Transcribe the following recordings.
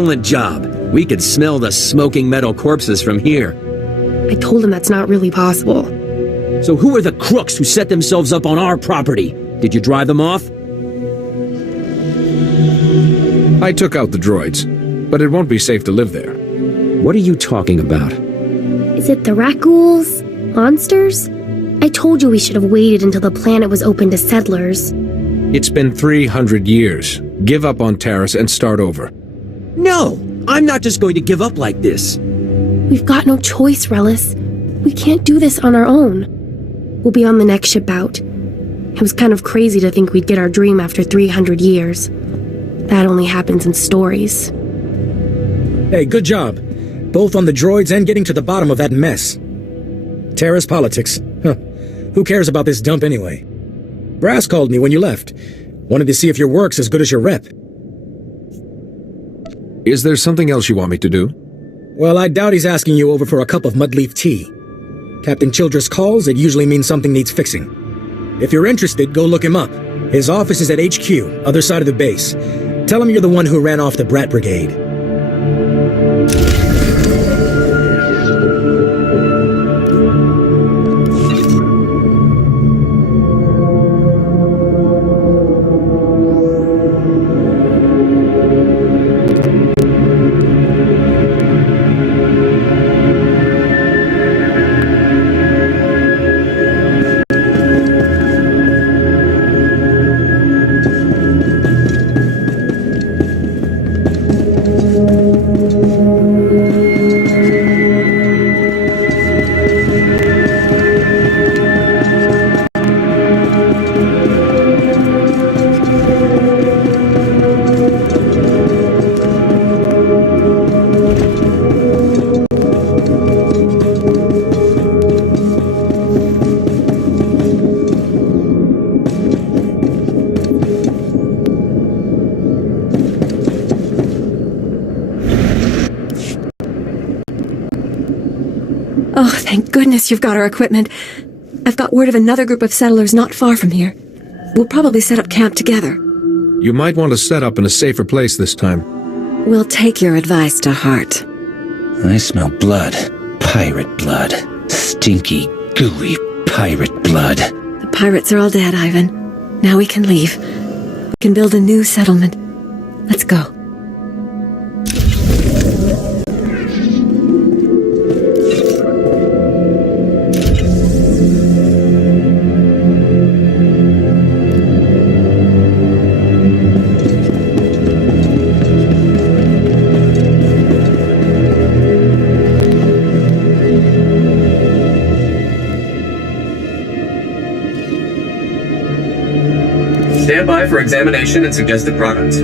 Excellent job. We could smell the smoking metal corpses from here. I told him that's not really possible. So who are the crooks who set themselves up on our property? Did you drive them off? I took out the droids, but it won't be safe to live there. What are you talking about? Is it the Rakghouls? Monsters? I told you we should have waited until the planet was open to settlers. It's been 300 years. Give up on Taris and start over. No! I'm not just going to give up like this. We've got no choice, Relis. We can't do this on our own. We'll be on the next ship out. It was kind of crazy to think we'd get our dream after 300 years. That only happens in stories. Hey, good job. Both on the droids and getting to the bottom of that mess. Terrace politics. Huh. Who cares about this dump anyway? Brass called me when you left. Wanted to see if your work's as good as your rep. Is there something else you want me to do? Well, I doubt he's asking you over for a cup of mudleaf tea. Captain Childress calls, it usually means something needs fixing. If you're interested, go look him up. His office is at HQ, other side of the base. Tell him you're the one who ran off the Brat Brigade. Oh, thank goodness you've got our equipment. I've got word of another group of settlers not far from here. We'll probably set up camp together. You might want to set up in a safer place this time. We'll take your advice to heart. I smell blood. Pirate blood. Stinky, gooey pirate blood. The pirates are all dead, Ivan. Now we can leave. We can build a new settlement. Let's go. Stand by for examination and suggested products.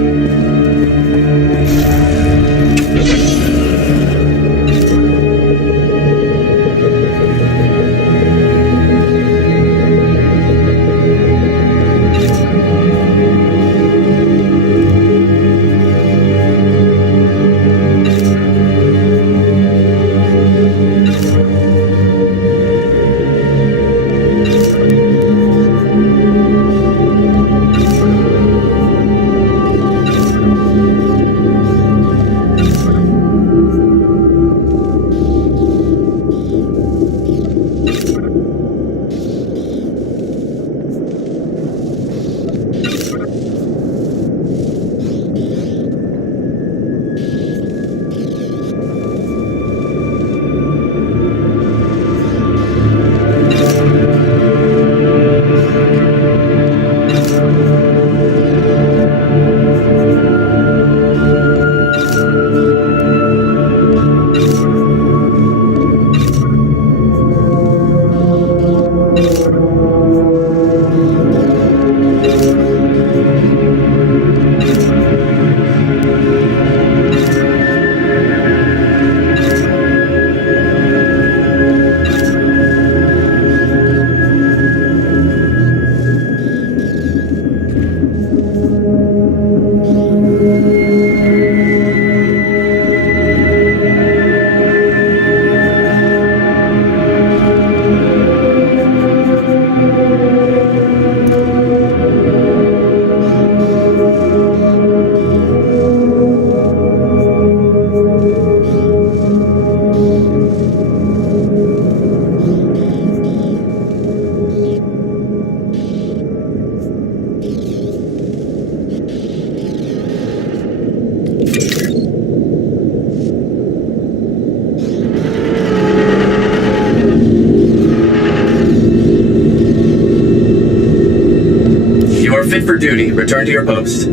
fit for duty. Return to your post.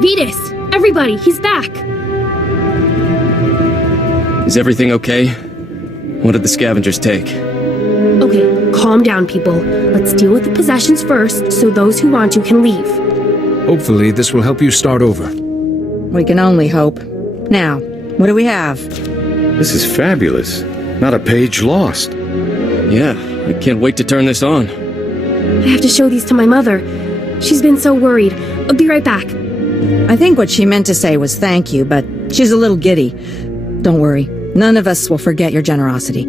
Vetus! Everybody, he's back! Is everything okay? What did the scavengers take? Okay, calm down, people. Let's deal with the possessions first, so those who want to can leave. Hopefully, this will help you start over. We can only hope. Now, what do we have? This is fabulous. Not a page lost. Yeah, I can't wait to turn this on. I have to show these to my mother. She's been so worried. I'll be right back. I think what she meant to say was thank you, but she's a little giddy. Don't worry. None of us will forget your generosity.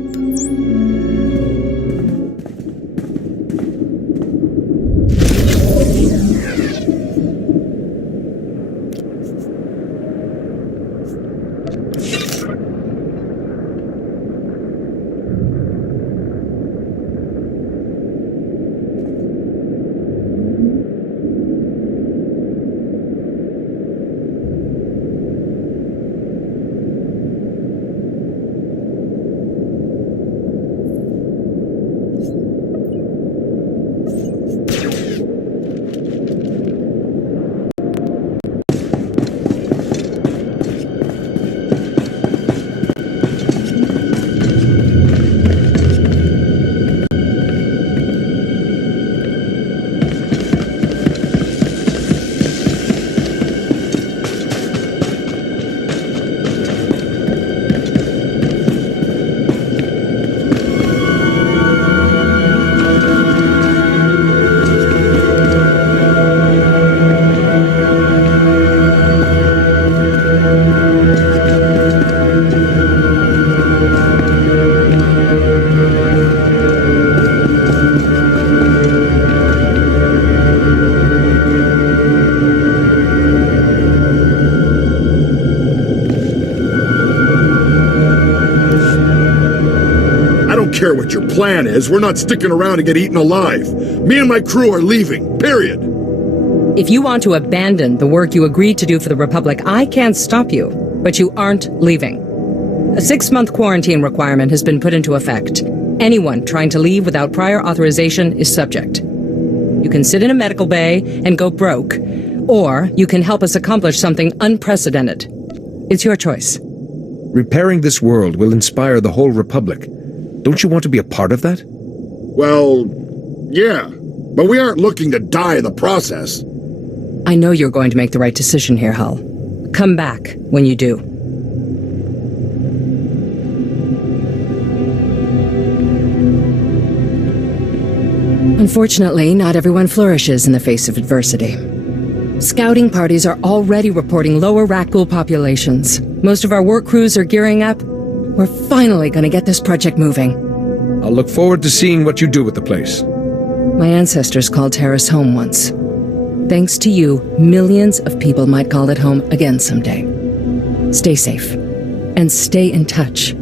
care what your plan is. We're not sticking around to get eaten alive. Me and my crew are leaving, period. If you want to abandon the work you agreed to do for the Republic, I can't stop you, but you aren't leaving. A 6-month quarantine requirement has been put into effect. Anyone trying to leave without prior authorization is subject. You can sit in a medical bay and go broke, or you can help us accomplish something unprecedented. It's your choice. Repairing this world will inspire the whole Republic. Don't you want to be a part of that? Well, yeah, but we aren't looking to die in the process. I know you're going to make the right decision here, Hull. Come back when you do. Unfortunately, not everyone flourishes in the face of adversity. Scouting parties are already reporting lower Rakghoul populations. Most of our work crews are gearing up. We're finally going to get this project moving. I'll look forward to seeing what you do with the place. My ancestors called Taris home once. Thanks to you, millions of people might call it home again someday. Stay safe, and stay in touch.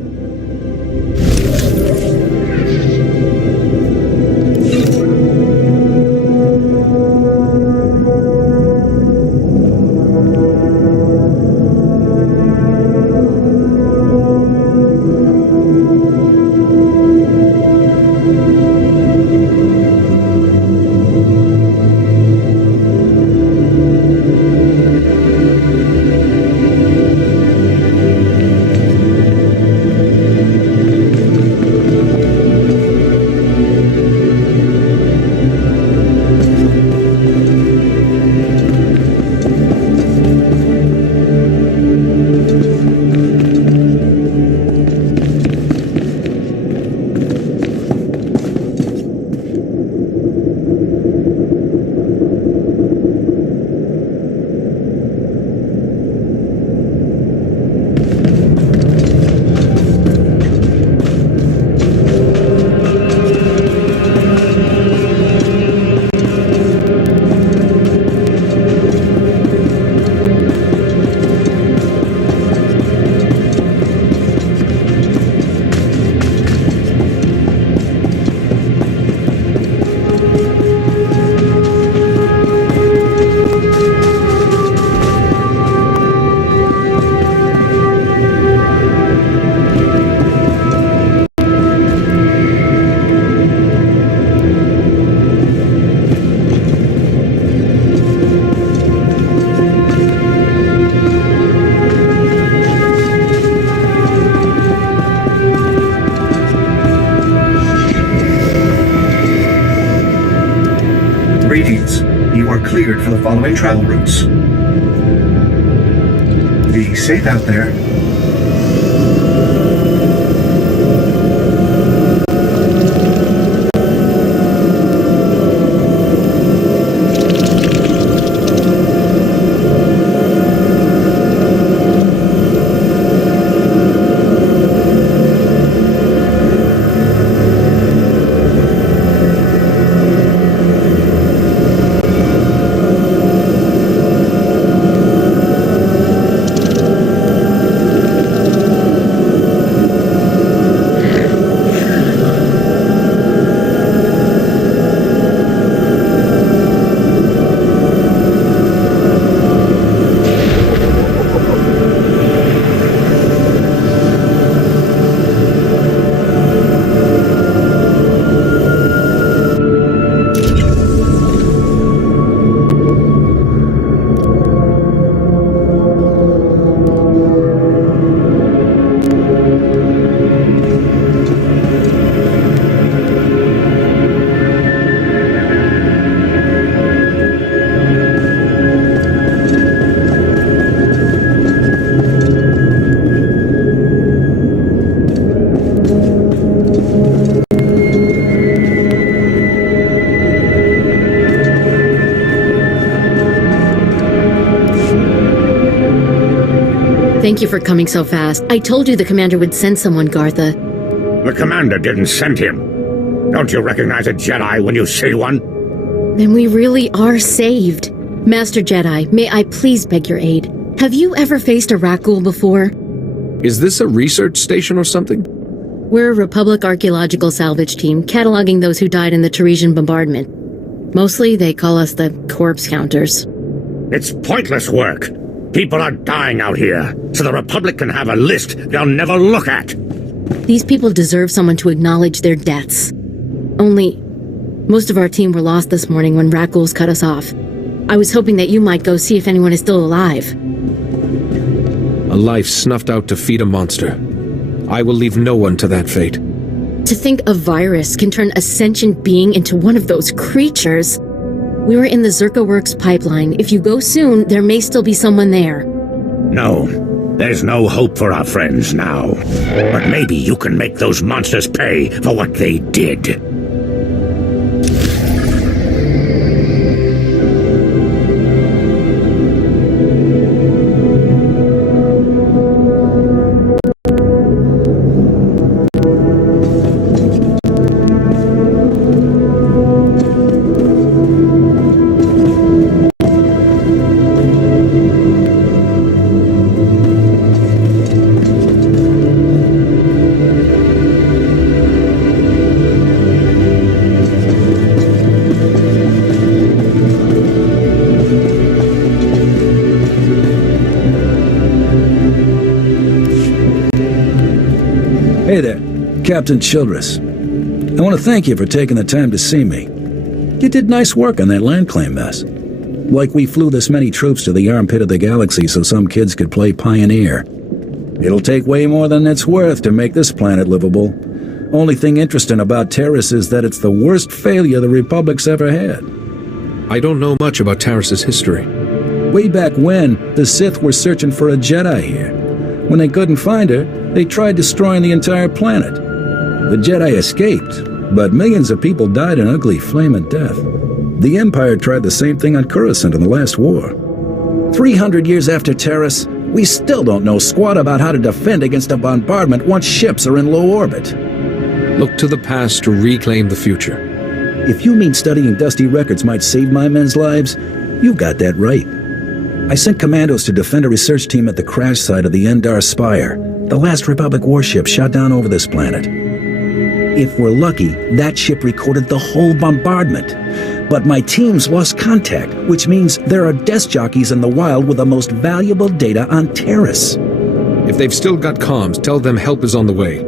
You are cleared for the following travel routes. Be safe out there. Thank you for coming so fast. I told you the commander would send someone, Gartha. The commander didn't send him. Don't you recognize a Jedi when you see one? Then we really are saved. Master Jedi, may I please beg your aid? Have you ever faced a Rakghoul before? Is this a research station or something? We're a Republic archaeological salvage team, cataloging those who died in the Teresian bombardment. Mostly, they call us the corpse counters. It's pointless work. People are dying out here, so the Republic can have a list they'll never look at. These people deserve someone to acknowledge their deaths. Only, most of our team were lost this morning when rat ghouls cut us off. I was hoping that you might go see if anyone is still alive. A life snuffed out to feed a monster. I will leave no one to that fate. To think a virus can turn a sentient being into one of those creatures. We were in the Zerka Works pipeline. If you go soon, there may still be someone there. No, there's no hope for our friends now. But maybe you can make those monsters pay for what they did. Hey there, Captain Childress. I want to thank you for taking the time to see me. You did nice work on that land claim mess. Like we flew this many troops to the armpit of the galaxy so some kids could play Pioneer. It'll take way more than it's worth to make this planet livable. Only thing interesting about Terrace is that it's the worst failure the Republic's ever had. I don't know much about Terrace's history. Way back when, the Sith were searching for a Jedi here. When they couldn't find her, they tried destroying the entire planet. The Jedi escaped, but millions of people died an ugly flaming death. The Empire tried the same thing on Coruscant in the last war. 300 years after Terrace, we still don't know squat about how to defend against a bombardment once ships are in low orbit. Look to the past to reclaim the future. If you mean studying dusty records might save my men's lives, you got that right. I sent commandos to defend a research team at the crash site of the Endar Spire, the last Republic warship shot down over this planet. If we're lucky, that ship recorded the whole bombardment. But my teams lost contact, which means there are desk jockeys in the wild with the most valuable data on Terrace. If they've still got comms, tell them help is on the way.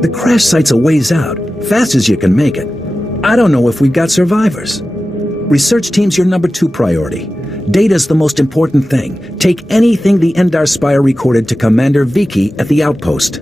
The crash site's a ways out, fast as you can make it. I don't know if we've got survivors. Research team's your number 2 priority. Data's the most important thing. Take anything the Endar Spire recorded to Commander Viki at the outpost.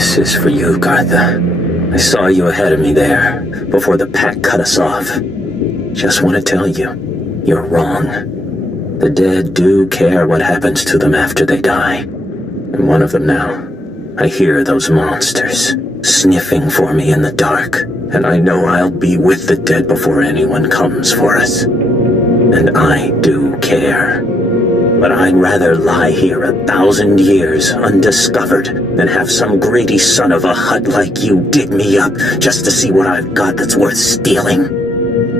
This is for you, Gartha. I saw you ahead of me there, before the pack cut us off. Just want to tell you, you're wrong. The dead do care what happens to them after they die. I'm one of them now. I hear those monsters sniffing for me in the dark, and I know I'll be with the dead before anyone comes for us. And I do care. But I'd rather lie here 1,000 years undiscovered than have some greedy son of a Hutt like you dig me up just to see what I've got that's worth stealing.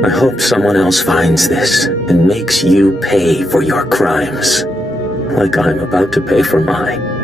I hope someone else finds this and makes you pay for your crimes, like I'm about to pay for mine.